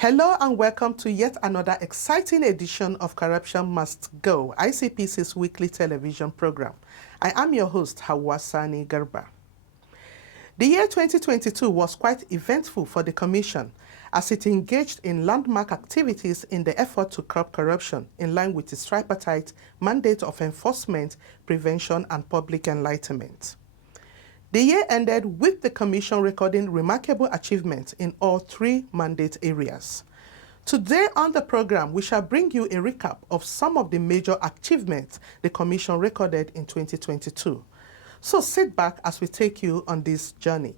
Hello and welcome to yet another exciting edition of Corruption Must Go, ICPC's weekly television program. I am your host, Hawa Sani Garba. The year 2022 was quite eventful for the Commission as it engaged in landmark activities in the effort to curb corruption in line with its tripartite mandate of enforcement, prevention, and public enlightenment. The year ended with the Commission recording remarkable achievements in all three mandate areas. Today on the program, we shall bring you a recap of some of the major achievements the Commission recorded in 2022. So sit back as we take you on this journey.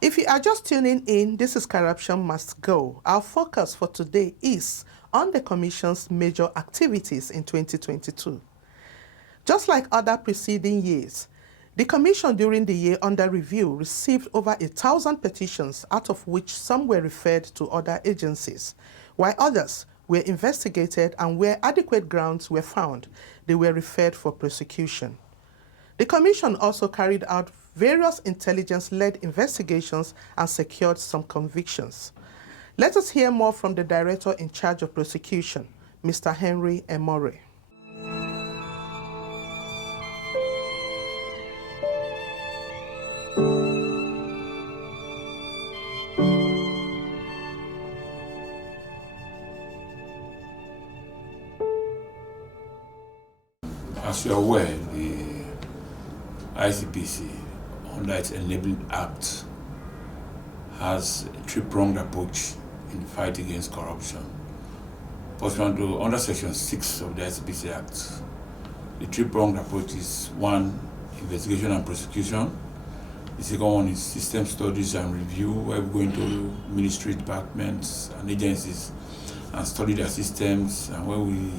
If you are just tuning in, this is Corruption Must Go. Our focus for today is on the Commission's major activities in 2022. Just like other preceding years, the Commission during the year under review received over 1,000 petitions, out of which some were referred to other agencies, while others were investigated and where adequate grounds were found, they were referred for prosecution. The Commission also carried out various intelligence-led investigations and secured some convictions. Let us hear more from the Director in charge of prosecution, Mr. Henry Emore. As you are aware, the ICPC, under its Enabling Act, has a three-pronged approach in the fight against corruption. Pursuant to under Section 6 of the ICPC Act, the three-pronged approach is: one, investigation and prosecution. The second one is system studies and review, where we go into ministry departments and agencies and study their systems, and when we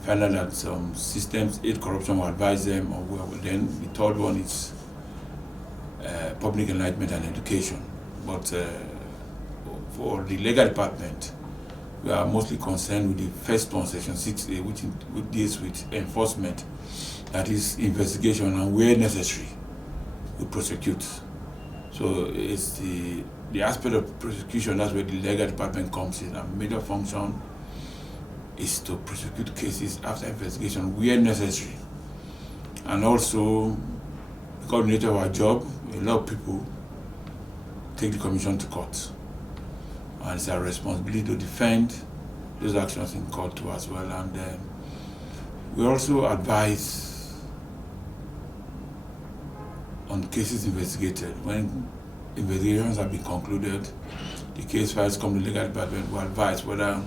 find out that some systems aid corruption, we advise them, then the third one is public enlightenment and education. But for the legal department, we are mostly concerned with the first one, Section 6A, which deals with enforcement, that is investigation, and where necessary, we prosecute. So it's the aspect of prosecution, that's where the legal department comes in. A major function is to prosecute cases after investigation where necessary. And also, because the nature of our job, a lot of people take the Commission to court. And it's our responsibility to defend those actions in court too as well. And we also advise on cases investigated. When investigations have been concluded, the case files come to the legal department, we advise whether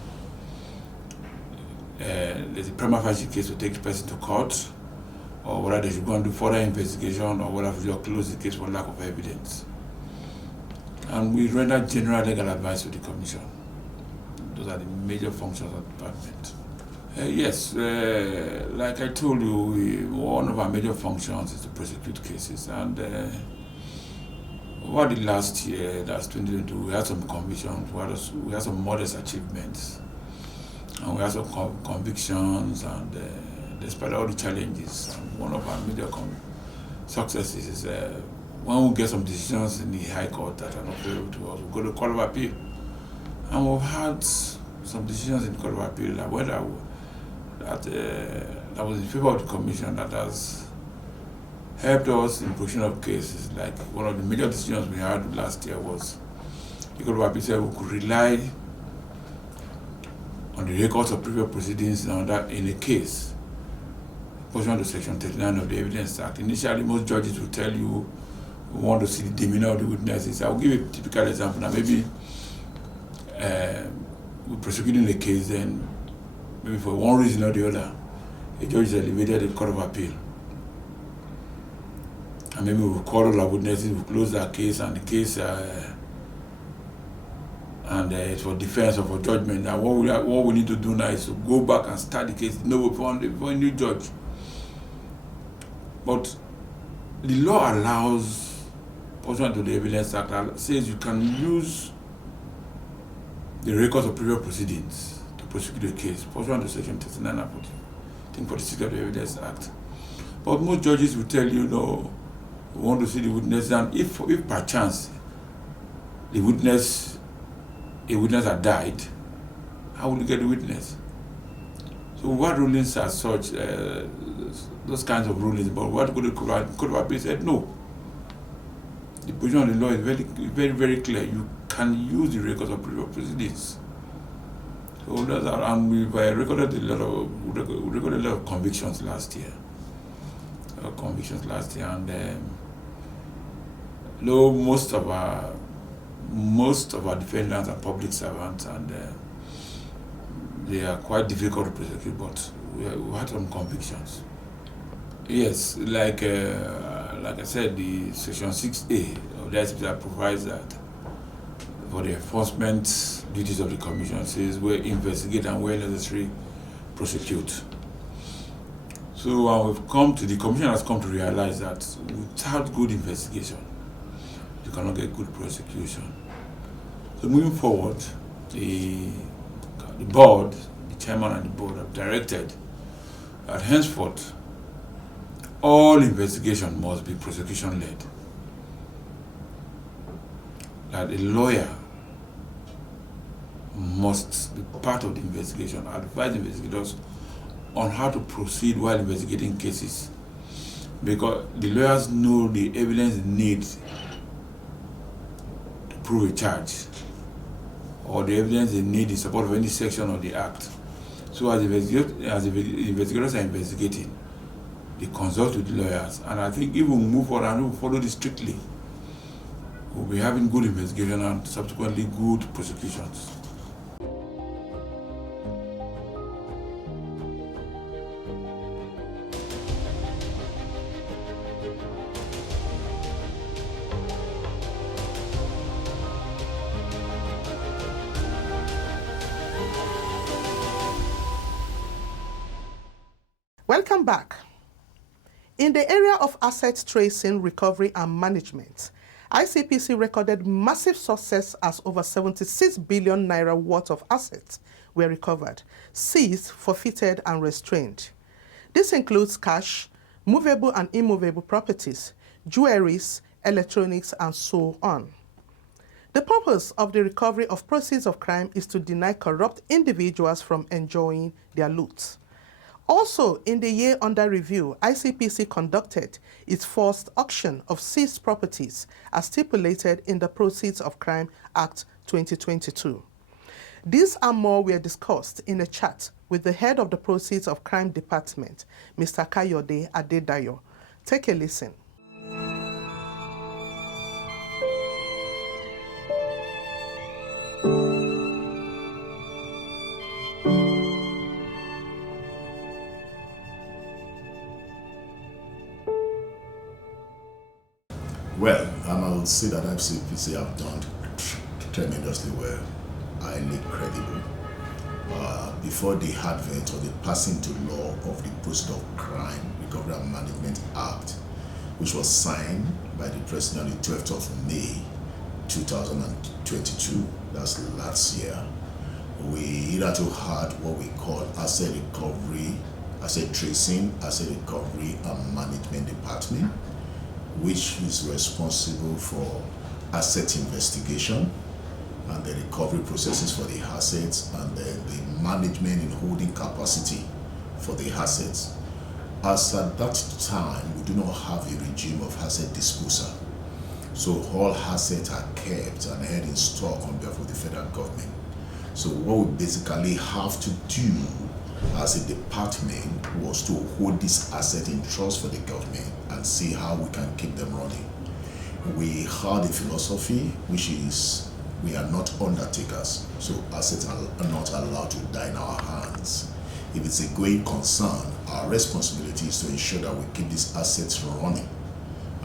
there's a prima facie case to take the person to court, or whether they should go and do further investigation, or whether they should close the case for lack of evidence. And we render general legal advice to the Commission. Those are the major functions of the department. Yes, like I told you, one of our major functions is to prosecute cases. And over the last year, that's 2022, we had some convictions, we had some modest achievements. And we have some convictions, and despite all the challenges, one of our major successes is when we get some decisions in the High Court that are not favorable to us, we go to the Court of Appeal. And we've had some decisions in the Court of Appeal that was in favor of the Commission, that has helped us in prosecution of cases. Like one of the major decisions we had last year was the Court of Appeal said we could rely on the records of previous proceedings in a case, pursuant to Section 39 of the Evidence Act. Initially, most judges will tell you we want to see the demeanor of the witnesses. I'll give a typical example. Now, maybe we're prosecuting the case, then maybe for one reason or the other, a judge is elevated at the Court of Appeal. And maybe we'll call all our witnesses, we'll close that case, and the case it's for defense or for judgment. Now, what we need to do now is to go back and start the case before a new judge. But the law allows pursuant to the Evidence Act, that says you can use the records of previous proceedings to prosecute a case, pursuant to Section 39 and 46 of the Evidence Act. But most judges will tell you, no, we want to see the witness, and if by chance a witness had died, how will you get the witness? So what rulings are such, those kinds of rulings, but what could have been said? No. The position of the law is very, very, very clear. You can use the records of previous proceedings. So that's, and we recorded a lot of convictions last year. And though most of our defendants are public servants, and they are quite difficult to prosecute, but we had some convictions. Yes, like I said, the Section 6A of the ICPC that provides that for the enforcement duties of the Commission says where investigate and where necessary prosecute. So the Commission has come to realize that without good investigation, you cannot get good prosecution. So moving forward, the board, the chairman and the board have directed that henceforth all investigation must be prosecution-led. That a lawyer must be part of the investigation, advise investigators on how to proceed while investigating cases, because the lawyers know the evidence needed to prove a charge, or the evidence they need in support of any section of the Act. So as the investigators are investigating, they consult with lawyers, and I think if we move forward and we follow this strictly, we'll be having good investigation and subsequently good prosecutions. Welcome back. In the area of asset tracing, recovery, and management, ICPC recorded massive success as over 76 billion naira worth of assets were recovered, seized, forfeited, and restrained. This includes cash, movable and immovable properties, jewelries, electronics, and so on. The purpose of the recovery of proceeds of crime is to deny corrupt individuals from enjoying their loot. Also, in the year under review, ICPC conducted its first auction of seized properties as stipulated in the Proceeds of Crime Act 2022. These and more were discussed in a chat with the head of the Proceeds of Crime Department, Mr. Kayode Adedayo. Take a listen. Well, I would say that ICPC have done tremendously well, highly credible. Before the advent or the passing to law of the Proceeds of Crime Recovery and Management Act, which was signed by the President on the 12th of May 2022, that's last year, we hitherto had what we call asset recovery, asset tracing, asset recovery and management department, which is responsible for asset investigation and the recovery processes for the assets, and then the management and holding capacity for the assets. As at that time, we do not have a regime of asset disposal. So all assets are kept and held in stock on behalf of the federal government. So what we basically have to do as a department was to hold this asset in trust for the government and see how we can keep them running. We had a philosophy which is we are not undertakers, so assets are not allowed to die in our hands. If it's a going concern, our responsibility is to ensure that we keep these assets running,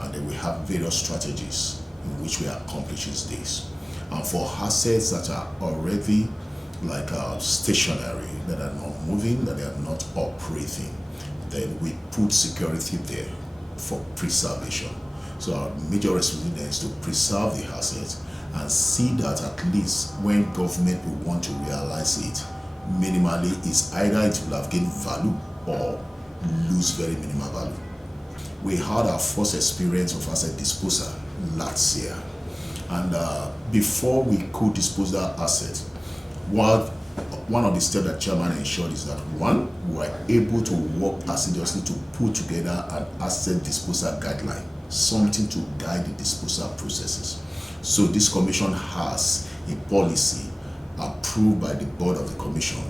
and then we have various strategies in which we accomplish this. And for assets that are already like stationary, that are not moving, that are not operating, then we put security there for preservation. So our major responsibility is to preserve the assets and see that at least when government will want to realize it, minimally is either it will have gained value or lose very minimal value. We had our first experience of asset disposal last year, and before we could dispose that asset, one of the steps that chairman ensured is that one, we were able to work assiduously to put together an asset disposal guideline, something to guide the disposal processes. So this commission has a policy approved by the board of the commission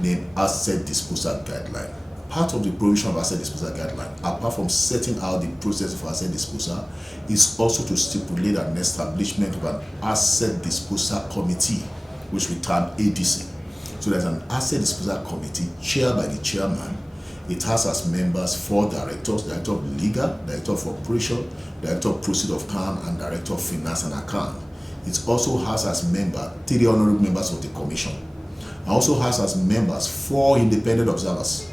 named Asset Disposal Guideline. Part of the provision of Asset Disposal Guideline, apart from setting out the process of asset disposal, is also to stipulate an establishment of an Asset Disposal Committee, which we term ADC. So there's an Asset Disposal Committee chaired by the chairman. It has as members 4 directors: Director of Legal, Director of Operation, Director of Proceed of Account, and Director of Finance and Account. It also has as members 3 honorary members of the commission. It also has as members 4 independent observers,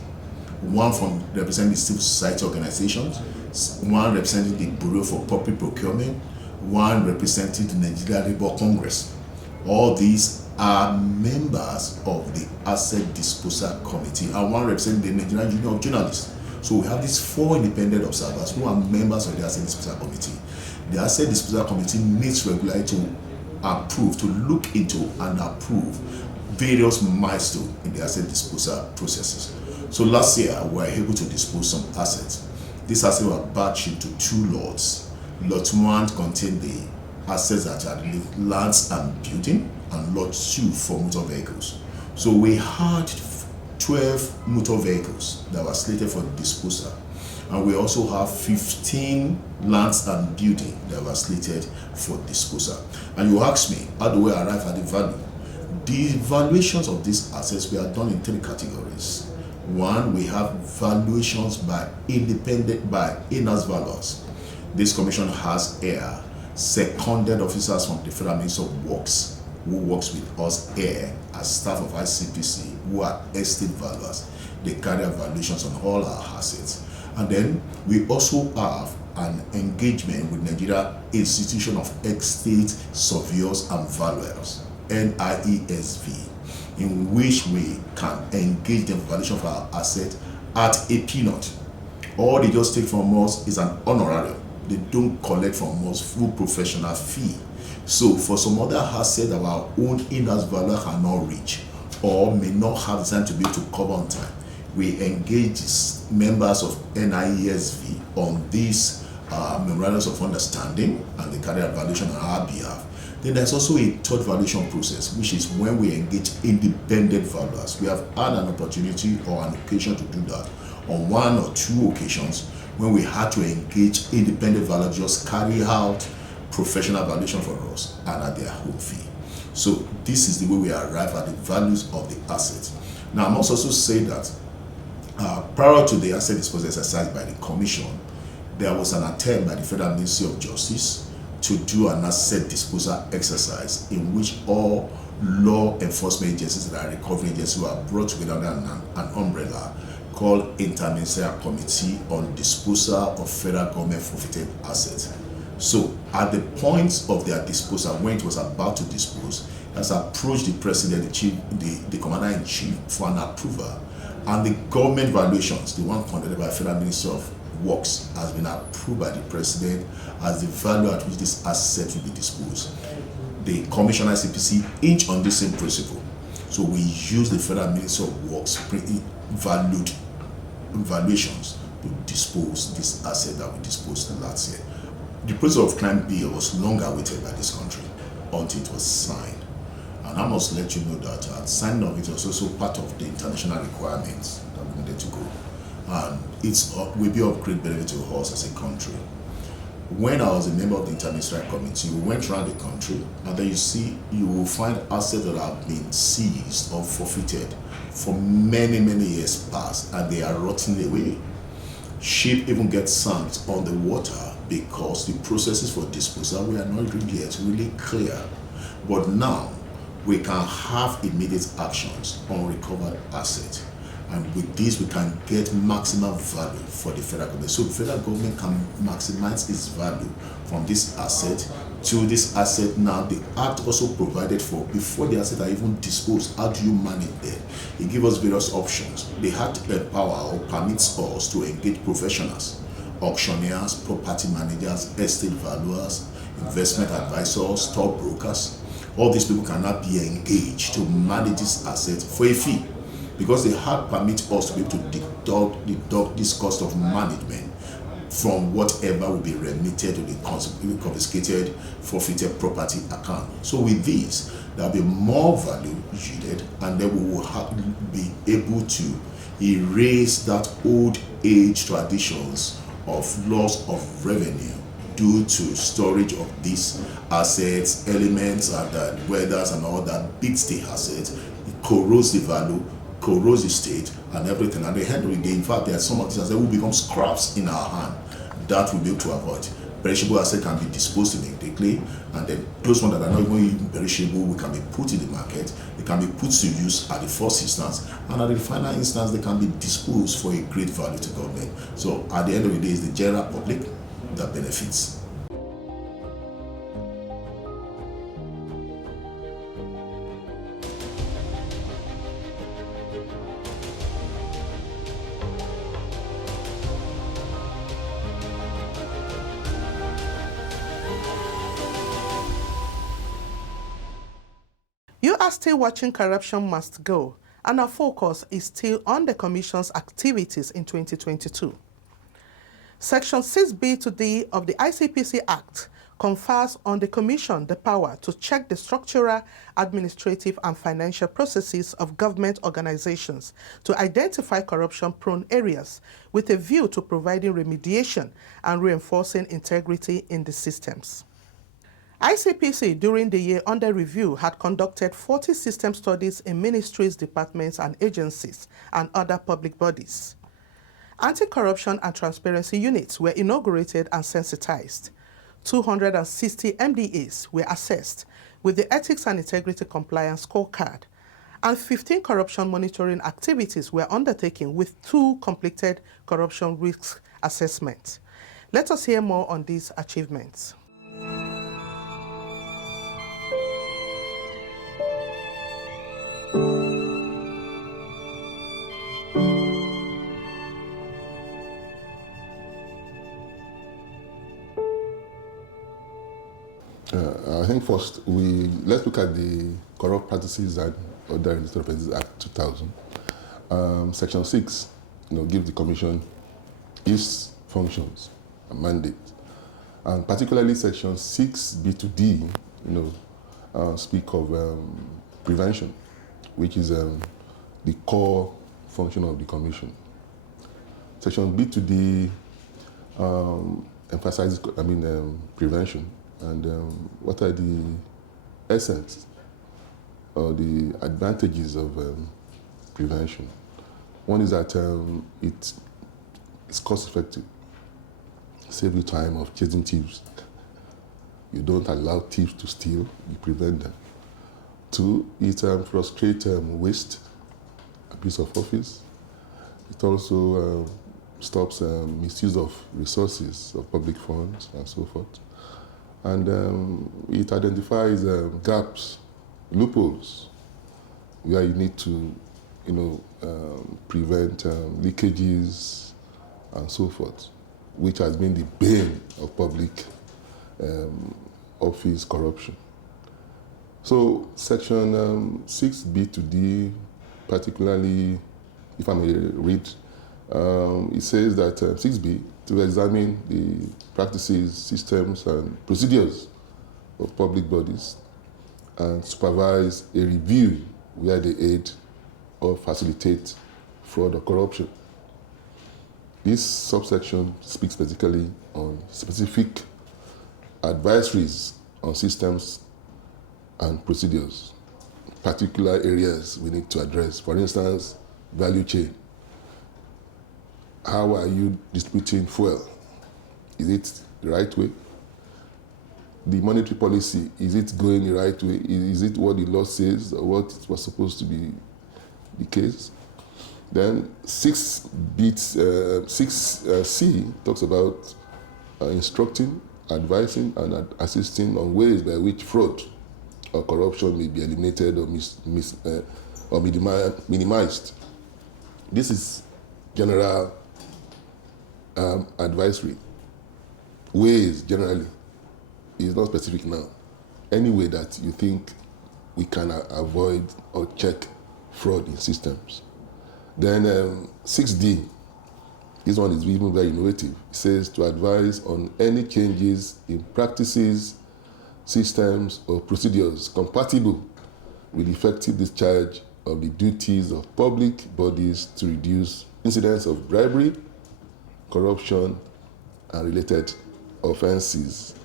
one from representing the civil society organizations, one representing the Bureau for Public Procurement, one representing the Nigeria Labour Congress. All these are members of the Asset Disposal Committee, and one representing the Nigerian Union of Journalists. So we have these 4 independent observers who are members of the Asset Disposal Committee. The Asset Disposal Committee meets regularly to approve, to look into and approve various milestones in the asset disposal processes. So last year, we were able to dispose some assets. These assets were batched into 2 lots. Lot 1 contained the assets that are lands and building, and lot 2 for motor vehicles. So we had 12 motor vehicles that were slated for disposal, and we also have 15 lands and building that were slated for disposal. And you ask me, how do we arrive at the value? The valuations of these assets were done in 3 categories. 1, we have valuations by in-house valuers. This commission has seconded officers from the Federal Ministry of Works who works with us here as staff of ICPC, who are estate valuers. They carry out valuations on all our assets. And then we also have an engagement with Nigeria Institution of Estate Surveyors and Valuers, NIESV, in which we can engage them for valuation of our asset at a peanut. All they just take from us is an honorarium. They don't collect from us full professional fee. So for some other assets that our own in-house valuer cannot reach or may not have the time to be able to cover on time, we engage members of NIESV on these memorandums of understanding, and they carry out valuation on our behalf. Then there's also a third valuation process, which is when we engage independent valuers. We have had an opportunity or an occasion to do that on 1 or 2 occasions when we had to engage independent valuers just carry out professional valuation for us and at their home fee. So this is the way we arrive at the values of the assets. Now I must also say that prior to the asset disposal exercise by the Commission, there was an attempt by the Federal Ministry of Justice to do an asset disposal exercise in which all law enforcement agencies and recovery agencies were brought together under an umbrella called Inter-Ministerial Committee on Disposal of Federal Government Forfeited Assets. So at the point of their disposal, when it was about to dispose, it has approached the President, the Commander-in-Chief for an approval, and the government valuations, the one conducted by the Federal Ministry of Works, has been approved by the President as the value at which this asset will be disposed. The Commissioner ICPC inch on the same principle. So we use the Federal Ministry of Works valued valuations to dispose this asset that we disposed last year. The process of crime bill was long awaited by this country until it was signed. And I must let you know that signing of it was also part of the international requirements that we needed to go. And it will be of great benefit to us as a country. When I was a member of the Inter-Ministerial Committee, we went around the country, and then you will find assets that have been seized or forfeited for many, many years past, and they are rotting away. Ship even get sunk on the water because the processes for disposal were not really yet really clear. But now we can have immediate actions on recovered assets. And with this, we can get maximum value for the federal government. So the federal government can maximize its value from this asset to this asset. Now, the Act also provided for, before the assets are even disposed, how do you manage them? It gives us various options. The Act empower or permits us to engage professionals, auctioneers, property managers, estate valuers, investment advisors, stockbrokers. All these people cannot be engaged to manage this asset for a fee, because the Act permits us to be able to deduct this cost of management from whatever will be remitted to the confiscated, forfeited property account. So with this, there will be more value yielded, and then we will be able to erase that old age traditions of loss of revenue due to storage of these assets, elements, and weathers and all that beats the asset. It corrodes the value, corrodes the state, and everything. And at the end of the day, in fact, there are some of these assets that will become scraps in our hand. That we'll be able to avoid. Perishable assets can be disposed immediately, and then those ones that are not even perishable, we can be put in the market. They can be put to use at the first instance, and at the final instance, they can be disposed for a great value to government. So at the end of the day, it's the general public that benefits. You are still watching Corruption Must Go, and our focus is still on the Commission's activities in 2022. Section 6B to D of the ICPC Act confers on the Commission the power to check the structural, administrative, and financial processes of government organizations to identify corruption-prone areas with a view to providing remediation and reinforcing integrity in the systems. ICPC, during the year under review, had conducted 40 system studies in ministries, departments, and agencies, and other public bodies. Anti-corruption and transparency units were inaugurated and sensitized. 260 MDAs were assessed with the Ethics and Integrity Compliance Scorecard, and 15 corruption monitoring activities were undertaken with 2 completed corruption risk assessments. Let us hear more on these achievements. I think first, let's look at the Corrupt Practices and Other Related Offences Act 2000. Section 6, gives the Commission its functions and mandate. And particularly Section 6B to D, speak of prevention, which is the core function of the Commission. Section B to D emphasizes, prevention. And what are the essence or the advantages of prevention? One is that it's cost effective. Save you time of chasing thieves. You don't allow thieves to steal, you prevent them. 2, it frustrates waste, abuse of office. It also stops misuse of resources, of public funds, and so forth. And it identifies gaps, loopholes, where you need to, prevent leakages and so forth, which has been the bane of public office corruption. So Section 6B to D, particularly, if I may read, it says that 6B, to examine the practices, systems, and procedures of public bodies and supervise a review where they aid or facilitate fraud or corruption. This subsection speaks basically on specific advisories on systems and procedures, particular areas we need to address. For instance, value chain. How are you distributing fuel? Is it the right way? The monetary policy, is it going the right way? Is it what the law says or what was supposed to be the case? Then 6C talks about instructing, advising, and assisting on ways by which fraud or corruption may be eliminated or minimized. This is general advisory. Ways generally is not specific now. Any way that you think we can avoid or check fraud in systems. Then 6D, this one is even very innovative. It says to advise on any changes in practices, systems, or procedures compatible with effective discharge of the duties of public bodies to reduce incidents of bribery, corruption, and related offenses.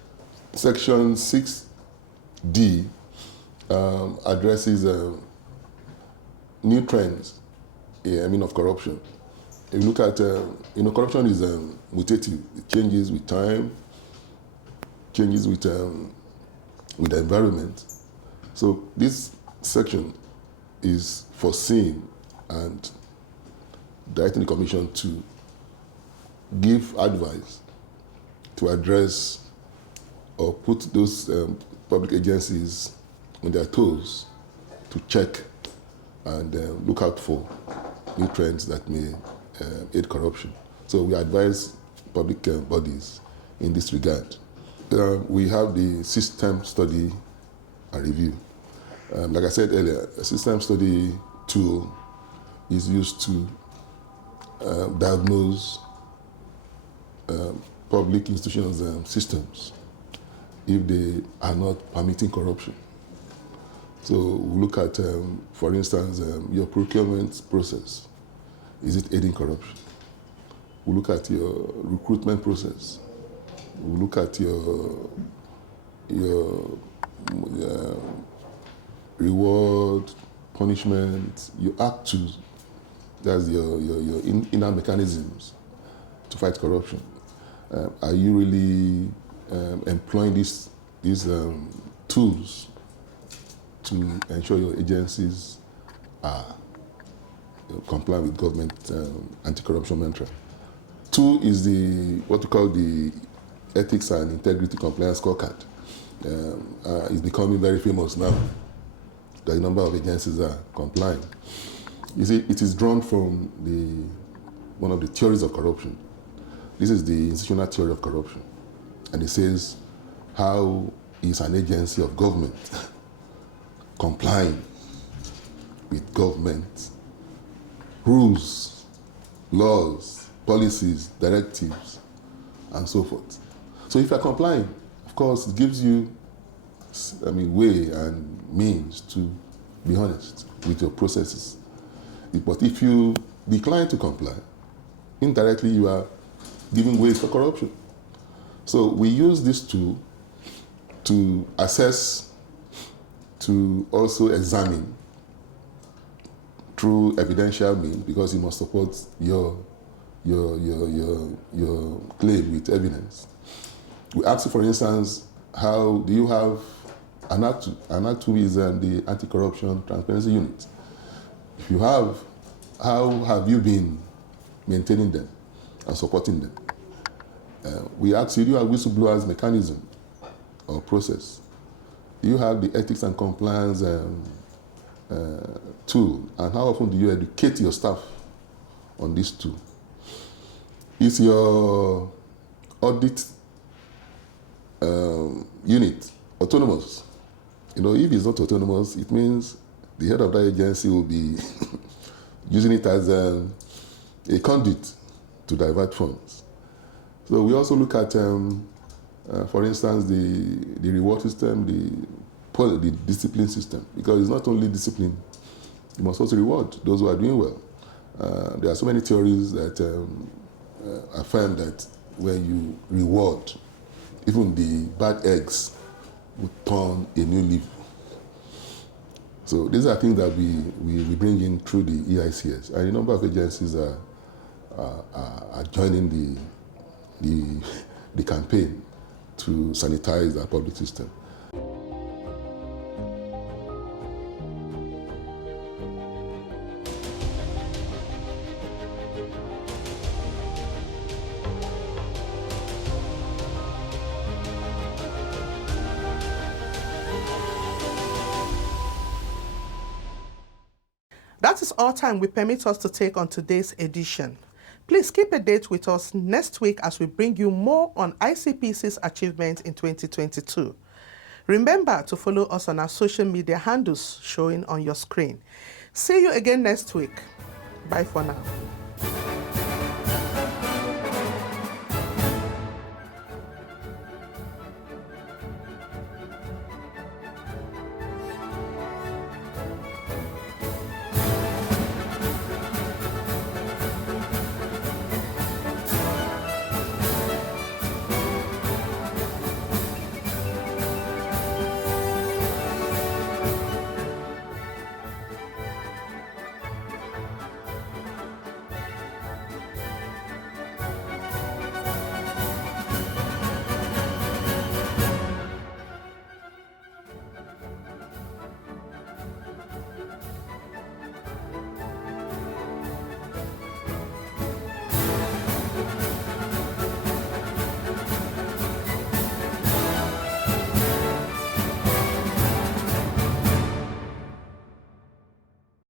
Section 6D addresses new trends of corruption. If you look at, corruption is mutative. It changes with time, changes with the environment. So this section is foreseen and directing the Commission to give advice to address or put those public agencies on their toes to check and look out for new trends that may aid corruption. So we advise public bodies in this regard. We have the system study and review. Like I said earlier, a system study tool is used to diagnose public institutions and systems if they are not permitting corruption. So we look at, for instance, your procurement process. Is it aiding corruption? We look at your recruitment process. We look at your reward, punishment, your actus. That's your inner mechanisms to fight corruption. Are you really employing these tools to ensure your agencies are compliant with government anti-corruption mantra? 2 is what we call the Ethics and Integrity Compliance Scorecard. It's becoming very famous now. The number of agencies are complying. You see, it is drawn from one of the theories of corruption. This is the institutional theory of corruption. And it says, how is an agency of government complying with government rules, laws, policies, directives, and so forth? So if you're complying, of course, it gives you way and means to be honest with your processes. But if you decline to comply, indirectly you are giving way for corruption. So we use this tool to assess, to also examine through evidential means, because you must support your claim with evidence. We ask you, for instance, how do you have ANACTU is the Anti-Corruption Transparency Unit. If you have, how have you been maintaining them and supporting them? We ask you, do you have whistleblowers mechanism or process? Do you have the ethics and compliance tool? And how often do you educate your staff on this tool? Is your audit unit autonomous? If it's not autonomous, it means the head of that agency will be using it as a conduit to divert funds. So we also look at, for instance, the reward system, the discipline system, because it's not only discipline, you must also reward those who are doing well. There are so many theories that affirm that when you reward, even the bad eggs would turn a new leaf. So these are things that we bring in through the EICS, and a number of agencies are joining the campaign to sanitize our public system. That is all time we permit us to take on today's edition. Please keep a date with us next week as we bring you more on ICPC's achievements in 2022. Remember to follow us on our social media handles showing on your screen. See you again next week. Bye for now.